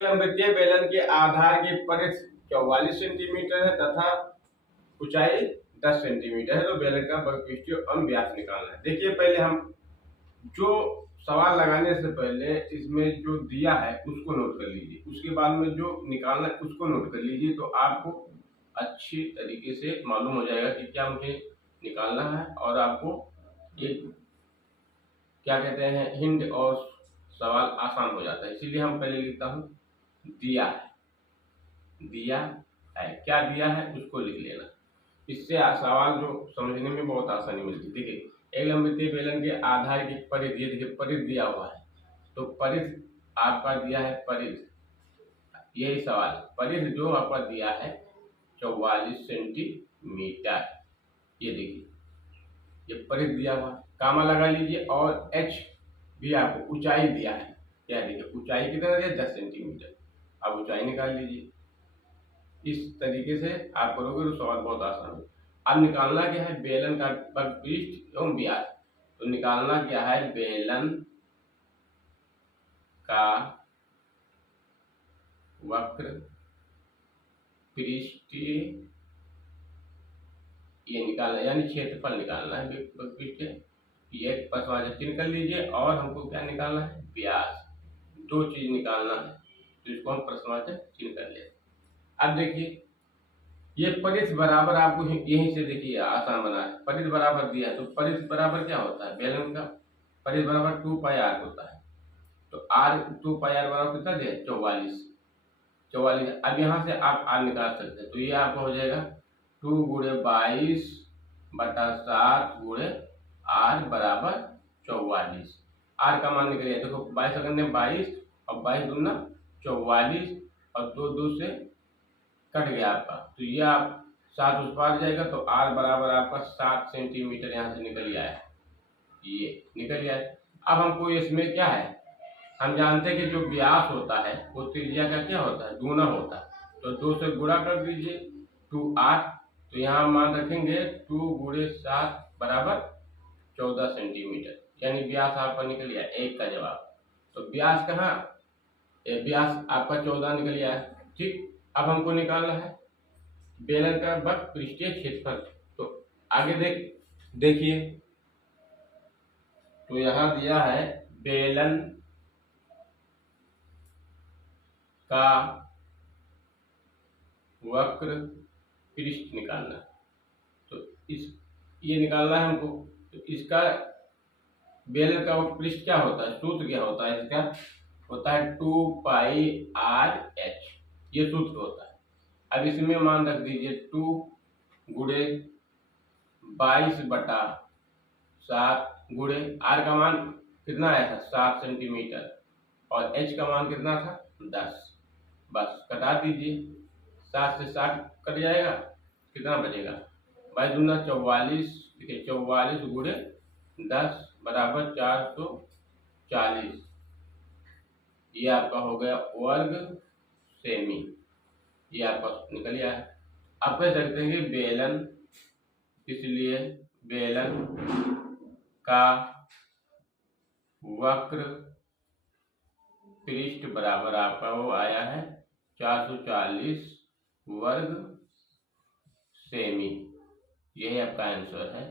लंबवतीय बेलन के आधार की परिधि 44 सेंटीमीटर है तथा ऊंचाई 10 सेंटीमीटर है। तो बेलन का वर्कपीसीय एवं व्यास निकालना है। देखिए पहले हम जो सवाल लगाने से पहले इसमें जो दिया है उसको नोट कर लीजिए, उसके बाद में जो निकालना है उसको नोट कर लीजिए, तो आपको अच्छी तरीके से मालूम हो जाएगा कि क्या मुझे निकालना है और आपको एक क्या कहते हैं हिंट और सवाल आसान हो जाता है। इसीलिए हम पहले लिखता हूँ दिया है, क्या दिया है उसको लिख लेना, इससे सवाल जो समझने में बहुत आसानी मिलती है। देखिए एक लंबवतीय बेलन के आधार की परिधि, ये देखिए परिधि दिया हुआ है, तो परिधि आपका दिया है परिधि, यही सवाल परिधि जो आपका दिया है 44 सेंटीमीटर। ये देखिए ये परिधि दिया हुआ, कामा लगा लीजिए, और h भी आपको ऊंचाई दिया है, क्या देखिए ऊंचाई कितना दिया 10 सेंटीमीटर। अब ऊंचाई निकाल लीजिए, इस तरीके से आप करोगे तो सवाल बहुत आसान है। अब निकालना क्या है बेलन का वर्कपीस एवं व्यास, तो निकालना क्या है बेलन का वक्र पृष्ठीय, ये निकालना यानी क्षेत्रफल निकालना है वर्कपीस, ये प्रश्नवाचक चिन्ह कर लीजिए, और हमको क्या निकालना है व्यास, दो चीज निकालना है, तो इसको हम प्रश्नवाचक चिन्ह कर ले। अब देखिए ये परिधि बराबर, आपको यहीं से देखिए आसान बना है, परिधि बराबर दिया है, तो परिधि बराबर क्या होता है बेलन का परिधि बराबर 2 पाई r होता है, तो r 2 पाई r बराबर कितना दिया 44। अब यहाँ से आप r निकाल सकते हैं, तो ये आपका हो जाएगा 2 गुणे 22 बटा 7 गुणे r बराबर 44। r का मान निकलिए, देखो 22 अगन 22 और 22 दूना 44 और 2 2 से कट गया आपका, तो ये आप 7 उस पार जाएगा, तो r बराबर आपका 7 सेंटीमीटर यहाँ से निकल गया है, ये निकल गया है। अब हमको इसमें क्या है, हम जानते हैं कि जो व्यास होता है वो त्रिज्या का क्या होता है गुना होता है, तो 2 से गुणा कर दीजिए 2r, तो यहाँ मान रखेंगे 2 गुणे 7 बराबर 14 सेंटीमीटर, यानी व्यास आपका निकल गया 1 का जवाब। तो व्यास कहाँ, व्यास आपका 14 निकल गया है। ठीक, अब हमको निकालना है बेलन का वक्र पृष्ठीय क्षेत्रफल, तो आगे देखिए, तो यहाँ दिया है बेलन का वक्र पृष्ठ निकालना, तो ये निकालना है हमको, तो इसका बेलन का वक्र पृष्ठ क्या होता है, सूत्र क्या होता है इसका, होता है 2 पाई r h, ये सूत्र होता है। अब इसमें मान रख दीजिए 2 गुणे 22 बटा 7 गुणे r का मान कितना आया था 7 सेंटीमीटर, और h का मान कितना था 10, बस कटा दीजिए, 7 से 7 कट जाएगा, कितना बचेगा 22 दूना 44, देखिए 44 गुणे 10 बराबर 440, ये आपका हो गया वर्ग सेमी, ये आपका निकल गया है। आप कह सकते हैं कि बेलन, इसलिए बेलन का वक्र पृष्ठ बराबर आपका वो आया है 440 वर्ग सेमी, यही आपका आंसर है।